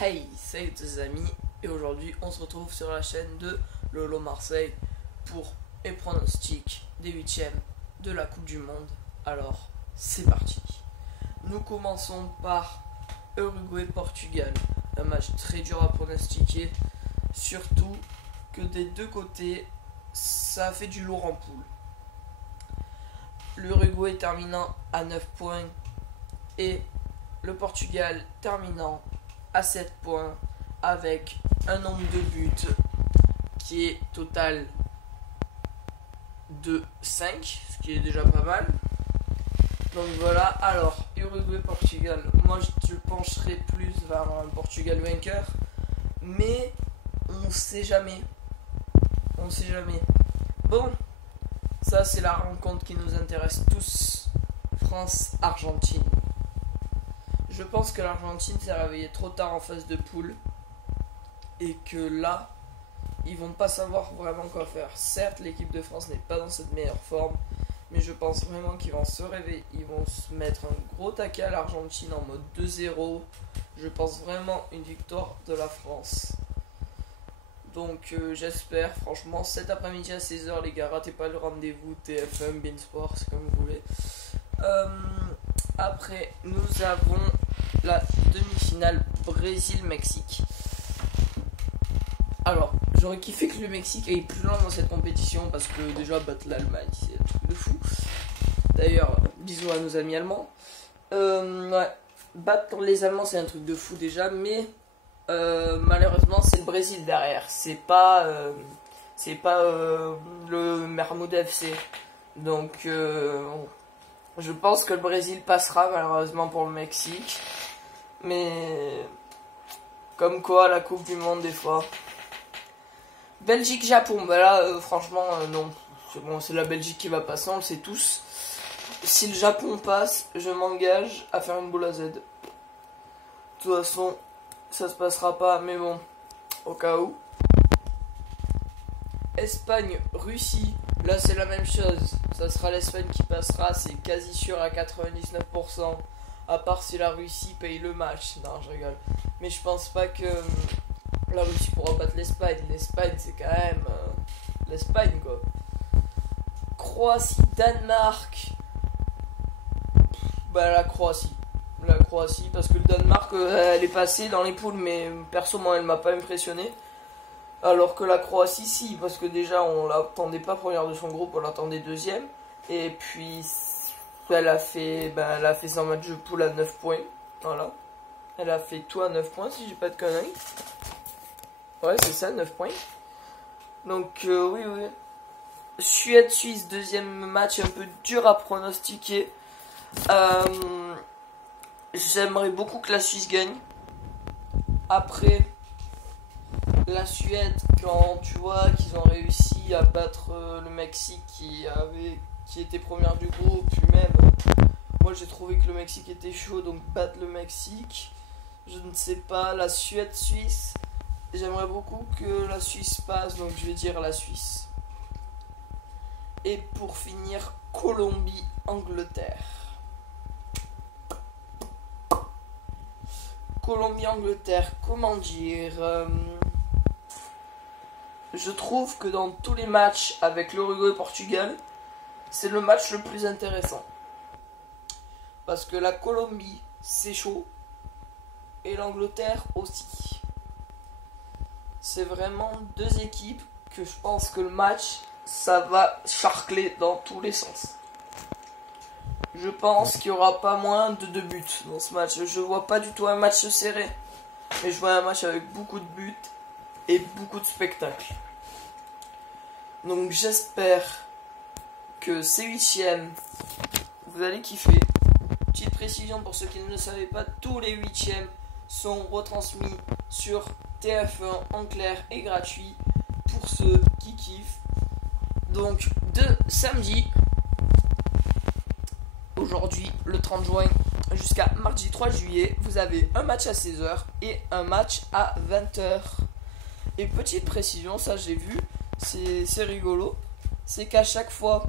Hey, salut les amis, et aujourd'hui on se retrouve sur la chaîne de Lolo Marseille pour les pronostics des huitièmes de la Coupe du Monde. Alors, c'est parti. Nous commençons par Uruguay-Portugal, un match très dur à pronostiquer, surtout que des deux côtés, ça fait du lourd en poule. L'Uruguay terminant à 9 points et le Portugal terminant à 7 points avec un nombre de buts qui est total de 5, ce qui est déjà pas mal. Donc voilà, alors Uruguay-Portugal, moi je pencherai plus vers un Portugal vainqueur, mais on sait jamais. On sait jamais. Bon, ça c'est la rencontre qui nous intéresse tous, France-Argentine. Je pense que l'Argentine s'est réveillée trop tard en phase de poule et que là, ils vont pas savoir vraiment quoi faire. Certes, l'équipe de France n'est pas dans cette meilleure forme, mais je pense vraiment qu'ils vont se réveiller. Ils vont se mettre un gros taquet à l'Argentine en mode 2-0. Je pense vraiment une victoire de la France. Donc j'espère, franchement, cet après-midi à 16h, les gars, ratez pas le rendez-vous TF1, Beansport, c'est comme vous voulez. Après, nous avons la demi-finale Brésil-Mexique. Alors, j'aurais kiffé que le Mexique aille plus loin dans cette compétition parce que déjà battre l'Allemagne, c'est un truc de fou. D'ailleurs, bisous à nos amis allemands. Ouais, battre les Allemands, c'est un truc de fou déjà, mais malheureusement, c'est le Brésil derrière. C'est pas le Mermoud FC. Donc, je pense que le Brésil passera malheureusement pour le Mexique. Mais comme quoi la Coupe du Monde des fois. Belgique-Japon, bah là franchement non. C'est bon, c'est la Belgique qui va passer, on le sait tous. Si le Japon passe, je m'engage à faire une boule à Z. De toute façon, ça se passera pas, mais bon, au cas où. Espagne-Russie, là c'est la même chose. Ça sera l'Espagne qui passera, c'est quasi sûr à 99%. À part si la Russie paye le match. Non, je rigole. Mais je pense pas que la Russie pourra battre l'Espagne. L'Espagne, c'est quand même l'Espagne, quoi. Croatie-Danemark. Bah, la Croatie. La Croatie, parce que le Danemark, elle est passée dans les poules, mais perso, moi, elle m'a pas impressionné. Alors que la Croatie, si, parce que déjà, on l'attendait pas première de son groupe, on l'attendait deuxième. Et puis, elle a fait son match de poule à 9 points. Voilà. Elle a fait tout à 9 points, si j'ai pas de conneries. Ouais, c'est ça, 9 points. Donc, oui. Suède-Suisse, deuxième match un peu dur à pronostiquer. J'aimerais beaucoup que la Suisse gagne. Après, la Suède, quand tu vois qu'ils ont réussi à battre le Mexique qui était première du groupe, puis même, moi j'ai trouvé que le Mexique était chaud, donc battre le Mexique, je ne sais pas, la Suède-Suisse, j'aimerais beaucoup que la Suisse passe, donc je vais dire la Suisse. Et pour finir, Colombie-Angleterre. Colombie-Angleterre, comment dire je trouve que dans tous les matchs avec l'Uruguay et Portugal, c'est le match le plus intéressant. Parce que la Colombie, c'est chaud. Et l'Angleterre aussi. C'est vraiment deux équipes que je pense que le match, ça va charcler dans tous les sens. Je pense qu'il n'y aura pas moins de 2 buts dans ce match. Je vois pas du tout un match serré. Mais je vois un match avec beaucoup de buts et beaucoup de spectacles. Donc j'espère que ces huitièmes, vous allez kiffer. Petite précision pour ceux qui ne le savaient pas, tous les huitièmes sont retransmis sur TF1 en clair et gratuit pour ceux qui kiffent. Donc de samedi, aujourd'hui le 30 juin, jusqu'à mardi 3 juillet, vous avez un match à 16h et un match à 20h. Et petite précision, ça j'ai vu, c'est rigolo, c'est qu'à chaque fois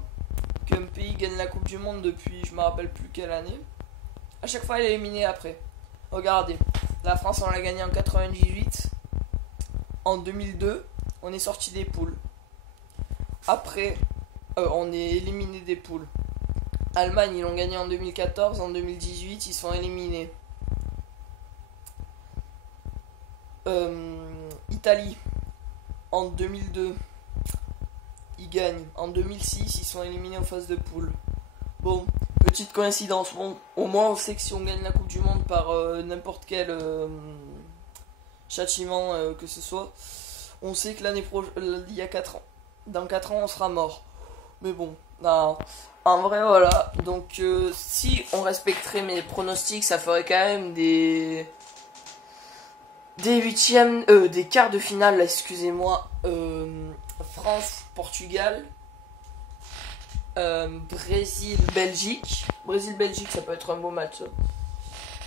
qu'un pays gagne la Coupe du Monde depuis je me rappelle plus quelle année, à chaque fois il est éliminé après. Regardez, La France, on l'a gagné en 98. En 2002, on est sorti des poules. Après, on est éliminé des poules. Allemagne, ils l'ont gagné en 2014. En 2018, ils sont éliminés. Italie, en 2002, ils gagnent. En 2006, ils sont éliminés en phase de poule. Bon, petite coïncidence. Bon, au moins, on sait que si on gagne la Coupe du Monde par n'importe quel châtiment que ce soit, on sait que l'année prochaine, il y a 4 ans. Dans 4 ans, on sera mort. Mais bon, non. En vrai, voilà. Donc, si on respecterait mes pronostics, ça ferait quand même des huitièmes, des quarts de finale, excusez-moi. France-Portugal. Brésil-Belgique. Brésil-Belgique, ça peut être un beau match.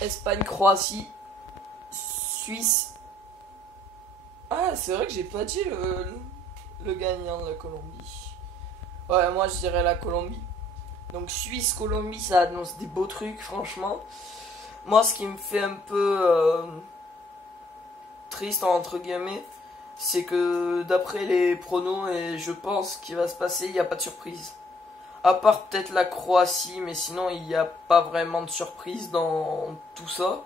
Espagne-Croatie. Suisse. Ah, c'est vrai que j'ai pas dit le gagnant de la Colombie. Ouais, moi je dirais la Colombie. Donc Suisse-Colombie, ça annonce des beaux trucs, franchement. Moi, ce qui me fait un peu triste, entre guillemets, c'est que d'après les pronos, et je pense qu'il va se passer, il n'y a pas de surprise. À part peut-être la Croatie, mais sinon il n'y a pas vraiment de surprise dans tout ça.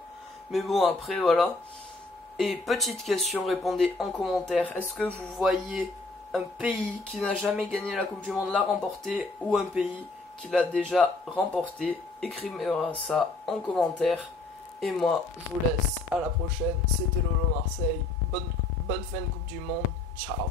Mais bon, après, voilà. Et petite question, répondez en commentaire. Est-ce que vous voyez un pays qui n'a jamais gagné la Coupe du Monde la remporter, ou un pays qui l'a déjà remporté? Écrivez-moi ça en commentaire. Et moi, je vous laisse. À la prochaine. C'était Lolo Marseille. Bonne fin de Coupe du Monde. Ciao.